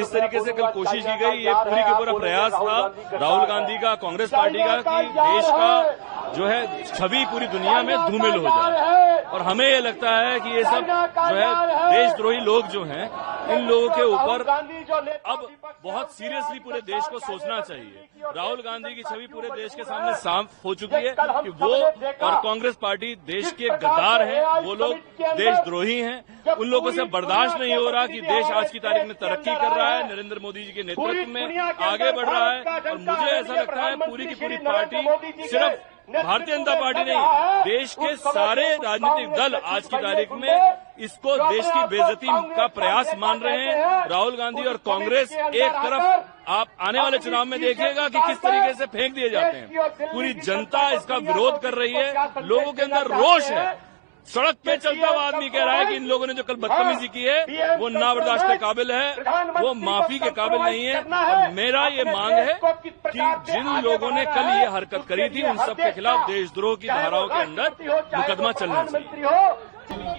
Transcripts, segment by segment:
जिस तरीके से कल कोशिश की गई, ये पूरी के पूरा प्रयास था राहुल गांधी का, कांग्रेस पार्टी का, कि देश का जो है छवि पूरी दुनिया में धूमिल हो जाए। और हमें ये लगता है कि ये सब जो है देशद्रोही लोग जो हैं, इन लोगों के ऊपर अब बहुत सीरियसली पूरे देश को सोचना चाहिए। राहुल गांधी की छवि पूरे देश के सामने साफ हो चुकी है कि वो और कांग्रेस पार्टी देश के गद्दार हैं, वो लोग देशद्रोही हैं। उन लोगों से बर्दाश्त नहीं हो रहा कि देश आज की तारीख में तरक्की कर रहा है, नरेंद्र मोदी जी के नेतृत्व में आगे बढ़ रहा है। और मुझे ऐसा लगता है पूरी की पूरी पार्टी, सिर्फ भारतीय जनता पार्टी नहीं, देश के सारे राजनीतिक दल आज की तारीख में इसको देश की बेइज्जती का प्रयास मान रहे हैं। राहुल गांधी और कांग्रेस एक तरफ, आप आने वाले चुनाव में देखिएगा कि किस तरीके से फेंक दिए जाते हैं। पूरी जनता इसका विरोध कर रही है, लोगों के अंदर रोष है। सड़क पे चलता हुआ आदमी कह रहा है कि इन लोगों ने जो कल बदतमीजी की है वो ना बर्दाश्त के काबिल है, वो माफी के काबिल नहीं है। और मेरा ये मांग है कि जिन लोगों ने कल ये हरकत करी थी, उन सब के खिलाफ देशद्रोह की धाराओं के अंदर मुकदमा चलना चाहिए।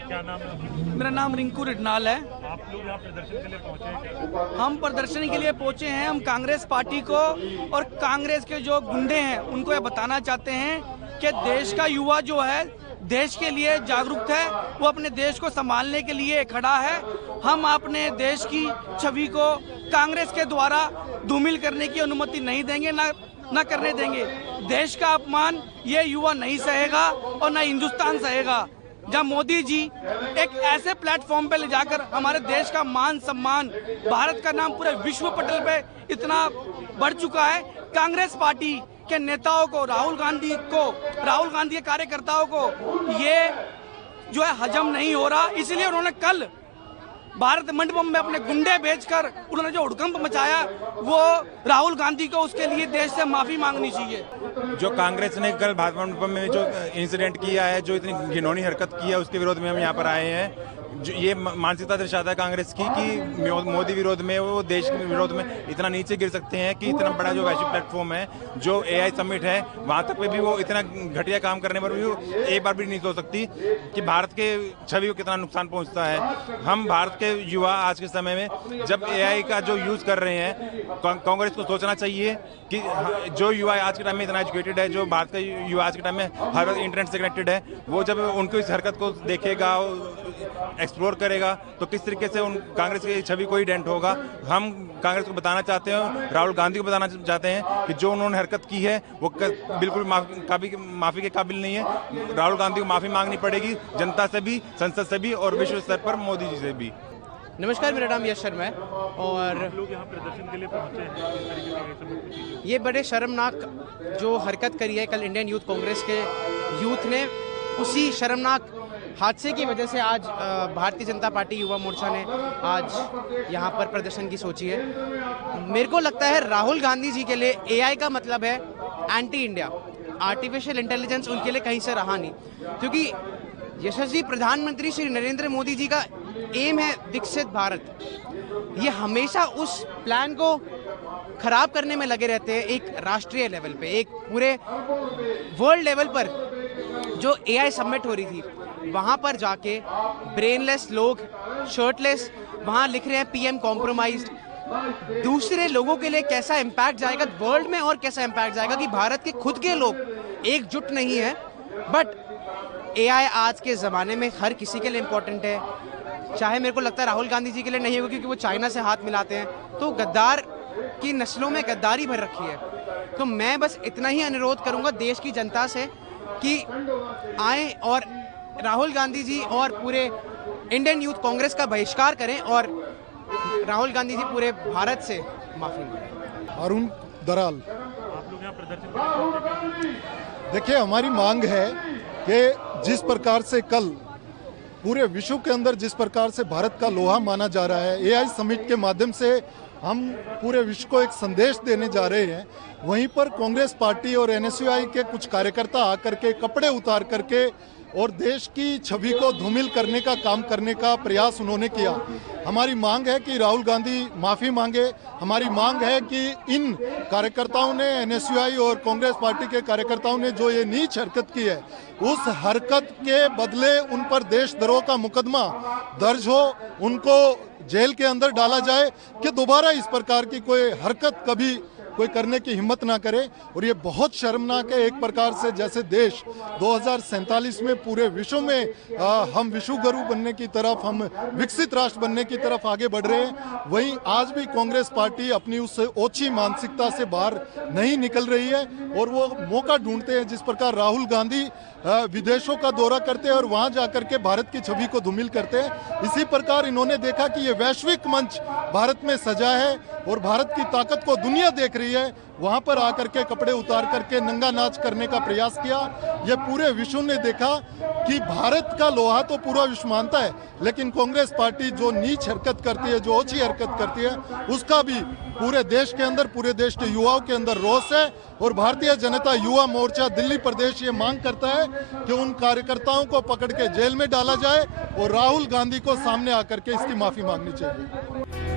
क्या नाम है? मेरा नाम रिंकू रिडनाल है। आप लोग यहाँ प्रदर्शन के लिए पहुंचे हैं? हम प्रदर्शन के लिए पहुंचे हैं। हम कांग्रेस पार्टी को और कांग्रेस के जो गुंडे हैं उनको ये बताना चाहते हैं कि देश का युवा जो है देश के लिए जागरूक है, वो अपने देश को संभालने के लिए खड़ा है। हम अपने देश की छवि को कांग्रेस के द्वारा धूमिल करने की अनुमति नहीं देंगे, न करने देंगे। देश का अपमान ये युवा नहीं सहेगा और न हिंदुस्तान सहेगा। जब मोदी जी एक ऐसे प्लेटफॉर्म पे ले जाकर हमारे देश का मान सम्मान, भारत का नाम पूरे विश्व पटल पे इतना बढ़ चुका है, कांग्रेस पार्टी के नेताओं को, राहुल गांधी के कार्यकर्ताओं को ये जो है हजम नहीं हो रहा। इसलिए उन्होंने कल भारत मंडपम में अपने गुंडे भेजकर उन्होंने जो हुड़कंप मचाया, वो राहुल गांधी को उसके लिए देश से माफी मांगनी चाहिए। जो कांग्रेस ने कल भारत मंडपम में जो इंसिडेंट किया है, जो इतनी घिनौनी हरकत की है, उसके विरोध में हम यहाँ पर आए हैं। जो ये मानसिकता दर्शाता है कांग्रेस की कि मोदी विरोध में, वो देश के विरोध में इतना नीचे गिर सकते हैं कि इतना बड़ा जो वैश्विक प्लेटफॉर्म है, जो AI समिट है, वहाँ तक पे भी वो इतना घटिया काम करने पर भी वो एक बार भी नहीं सोच सकती कि भारत के छवि को कितना नुकसान पहुँचता है। हम भारत के युवा आज के समय में जब AI का जो यूज़ कर रहे हैं, कांग्रेस को सोचना चाहिए कि जो युवा आज के टाइम में इतना एजुकेटेड है, जो भारत का युवा आज के टाइम में हर वक्त इंटरनेट से कनेक्टेड है, वो जब उनको इस हरकत को देखेगा, एक्सप्लोर करेगा, तो किस तरीके से उन कांग्रेस की छवि को ही डेंट होगा। हम कांग्रेस को बताना चाहते हैं, राहुल गांधी को बताना चाहते हैं कि जो उन्होंने हरकत की है वो बिल्कुल माफी के काबिल नहीं है। राहुल गांधी को माफी मांगनी पड़ेगी, जनता से भी, संसद से भी और विश्व स्तर पर मोदी जी से भी। नमस्कार, मेरा नाम यश शर्मा है और आप लोग यहाँ प्रदर्शन के लिए पहुंचे हैं, किस तरीके से ये बड़े शर्मनाक जो हरकत करी है कल इंडियन यूथ कांग्रेस के यूथ ने, उसी शर्मनाक हादसे की वजह से आज भारतीय जनता पार्टी युवा मोर्चा ने आज यहाँ पर प्रदर्शन की सोची है। मेरे को लगता है राहुल गांधी जी के लिए AI का मतलब है एंटी इंडिया, आर्टिफिशियल इंटेलिजेंस उनके लिए कहीं से रहा नहीं, क्योंकि यशस्वी प्रधानमंत्री श्री नरेंद्र मोदी जी का एम है विकसित भारत। ये हमेशा उस प्लान को खराब करने में लगे रहते हैं। एक राष्ट्रीय लेवल पे, एक पूरे वर्ल्ड लेवल पर जो AI समिट हो रही थी, वहां पर जाके ब्रेनलेस लोग, शर्टलेस, वहां लिख रहे हैं PM कॉम्प्रोमाइज्ड। दूसरे लोगों के लिए कैसा इम्पैक्ट जाएगा वर्ल्ड में, और कैसा इम्पैक्ट जाएगा कि भारत के खुद के लोग एकजुट नहीं है। बट AI आज के ज़माने में हर किसी के लिए इम्पोर्टेंट है, चाहे मेरे को लगता है राहुल गांधी जी के लिए नहीं होगा, क्योंकि वो चाइना से हाथ मिलाते हैं, तो गद्दार की नस्लों में गद्दारी भर रखी है। तो मैं बस इतना ही अनुरोध करूंगा देश की जनता से कि आए और राहुल गांधी जी और पूरे इंडियन यूथ कांग्रेस का बहिष्कार करें और राहुल गांधी जी पूरे भारत से माफी मांगें। अरुण दराल। आप लोग यहाँ प्रदर्शन के लिए पहुंचे हैं? देखिए, हमारी मांग है कि जिस प्रकार से कल पूरे विश्व के अंदर जिस प्रकार से भारत का लोहा माना जा रहा है, AI समिट के माध्यम से हम पूरे विश्व को एक संदेश देने जा रहे हैं, वहीं पर कांग्रेस पार्टी और NSUI के कुछ कार्यकर्ता आकर के कपड़े उतार करके और देश की छवि को धूमिल करने का काम करने का प्रयास उन्होंने किया। हमारी मांग है कि राहुल गांधी माफी मांगे। हमारी मांग है कि इन कार्यकर्ताओं ने, एनएसयूआई और कांग्रेस पार्टी के कार्यकर्ताओं ने जो ये नीच हरकत की है, उस हरकत के बदले उन पर देशद्रोह का मुकदमा दर्ज हो, उनको जेल के अंदर डाला जाए कि दोबारा इस प्रकार की कोई हरकत कभी कोई करने की हिम्मत ना करे। और ये बहुत शर्मनाक है एक प्रकार से, जैसे देश 2047 में पूरे विश्व में हम विश्व गुरु बनने की तरफ, हम विकसित राष्ट्र बनने की तरफ आगे बढ़ रहे हैं, वहीं आज भी कांग्रेस पार्टी अपनी उस ओछी मानसिकता से बाहर नहीं निकल रही है और वो मौका ढूंढते हैं। जिस प्रकार राहुल गांधी विदेशों का दौरा करते हैं और वहां जाकर के भारत की छवि को धूमिल करते हैं, इसी प्रकार इन्होंने देखा कि ये वैश्विक मंच भारत में सजा है और भारत की ताकत को दुनिया देख रही है, वहां पर आकर के कपड़े उतार करके नंगा नाच करने का प्रयास किया। यह पूरे विश्व ने देखा कि भारत का लोहा तो पूरा विश्व मानता है, लेकिन कांग्रेस पार्टी जो नीच हरकत करती है, जो ओछी हरकत करती है, उसका भी पूरे देश के अंदर, पूरे देश के युवाओं के अंदर रोष है। और भारतीय जनता युवा मोर्चा दिल्ली प्रदेश ये मांग करता है कि उन कार्यकर्ताओं को पकड़ के जेल में डाला जाए और राहुल गांधी को सामने आकर के इसकी माफी मांगनी चाहिए।